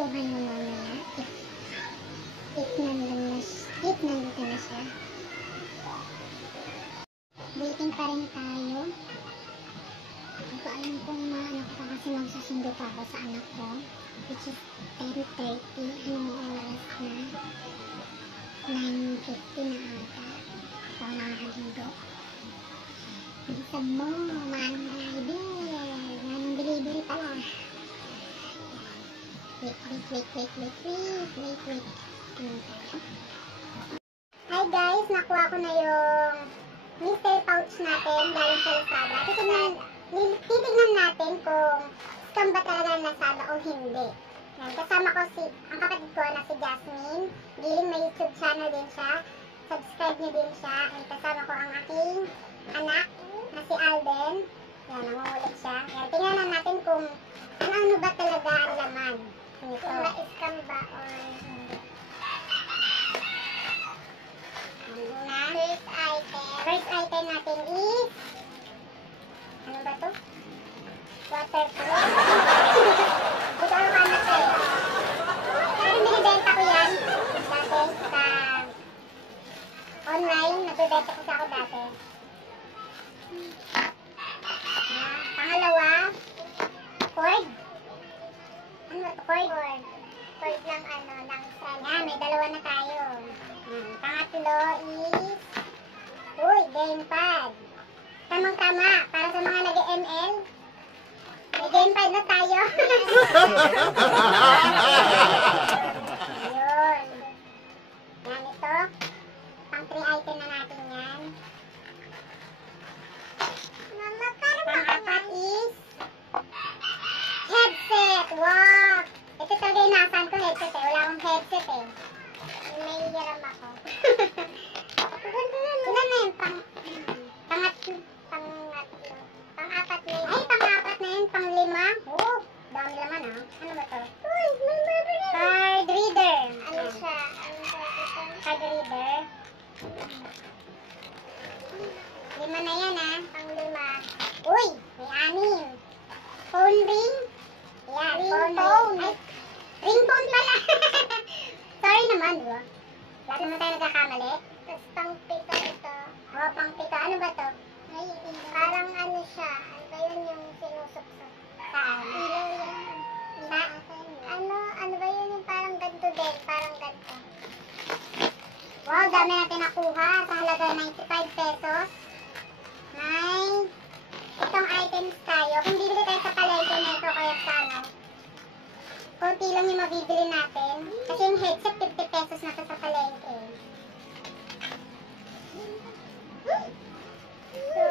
Kwentuhan mo mamaya. If nandito na siya. Waiting pa rin tayo. Hindi ko alam kung maano ko pa kasi magsusundo pa ako sa anak ko. Which is 10:30. Anong oras na? 9:50 na ata. So, nakakaligo. Bilisan mo, manong driver. Manong delivery pala. Wait. Hi guys, nakuha ko na yung mystery pouch natin galing sa Lazada. Titignan natin kung scam ba talaga ang Lazada o hindi. Yan, kasama ko ang kapatid ko na si Jasmine. Giling may YouTube channel din siya. Subscribe niyo din siya. At kasama ko ang aking anak na si Alden. Yan, nangungulit siya. Yan, tingnan natin kung ano ba talaga ang laman. Kung ma-scam ba o hindi. First item natin is ano ba to? Waterproof. Ito ang anak ko. Pero binibenta ko yan dati sa online. Nagbibenta ko sa ako dati. Pangalawa, cord. Ano ba ito? Cord. Cord ng ng strand. Yan, may dalawa na tayo. Pangatlo is gamepad. Tamang-tama. Para sa mga nag-ML. May gamepad na tayo. Ayun. Yan ito. Pang 3 item na natin yan. Pang-apat is headset. Wow! Ito talaga yung nasaan ko headset eh. Wala akong headset eh. May hiram ako. Ilan na yun? Pang-apat na yun. Ay, pang-apat na yun. Pang-lima. Oh, dami laman ah. Ano ba to? Uy, may memory. Card reader. Ano siya? Card reader. 5 na yan ah. Pang-5. Uy, may 6. Phone ring. Yan, phone ring. Ay, ringtone pala. Sorry naman, bro. Lahat naman tayo nagkakamali. Tapos pang-pito ito. Oh, pang-pito. Ano ba to? Parang ano siya. Ano ba yun yung sinusuksok? Saan? Ilaw yan. Ano ba yun yung parang ganito din? Parang ganito. Wow, dami natin nakuha. Sa halaga 95 pesos. May itong items tayo. Kung bibili tayo sa palengke na ito, kaya sana. Kunti lang yung mabibili natin. Kasi yung headset, 50 pesos na ito sa palengke. So,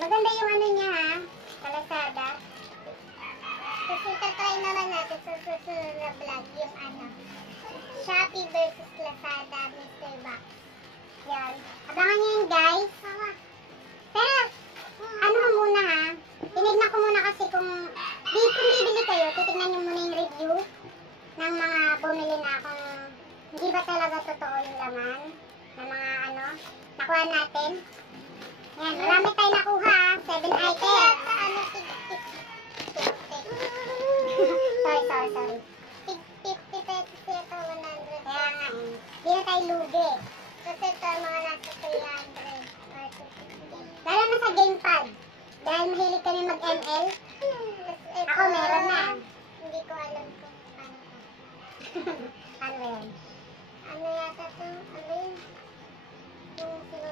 maganda yung ano niya ha, sa Lazada. Kasi tatry naman natin sa susunod na vlog yung Shopee versus Lazada mystery box. Yan. Abangan nyo yun guys. Pero, ano muna ha, tinignan ko muna kasi kung bibili kayo, titignan nyo muna yung review ng mga bumili na kung hindi ba talaga totoo yung laman ng mga nakuha natin. Yan, marami tayo nakuha ha, 7 items. Sorry. 50 pesos ito, 100. Kaya nga eh, di na tayo lugi. Kasi ito mga nasa 300. Lalo na sa gamepad. Dahil mahilig kami mag-ML. Ako meron na. Hindi ko alam kung ano. Ano yun? Ano yata ito? Ano yun?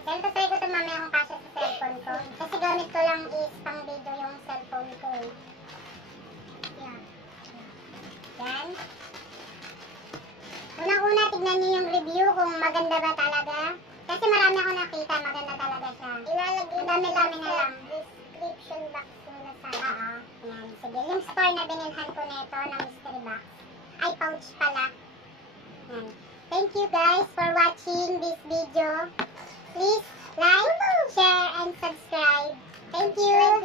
Dahil tatry ko ito mamaya kung kasya sa cellphone ko. Kasi gamit ko lang is pang video yung cellphone ko. Yan. Unang-una, tignan nyo yung review kung maganda ba talaga. Kasi marami ako nakita, maganda talaga siya. Ilalagay dami-dami na lang. Description box nila sana. Yan. Sige, yung store na binilhan ko nito ng mystery box. Ay, pouch pala. Yan. Thank you guys for watching this video. Please like, share, and subscribe. Thank you.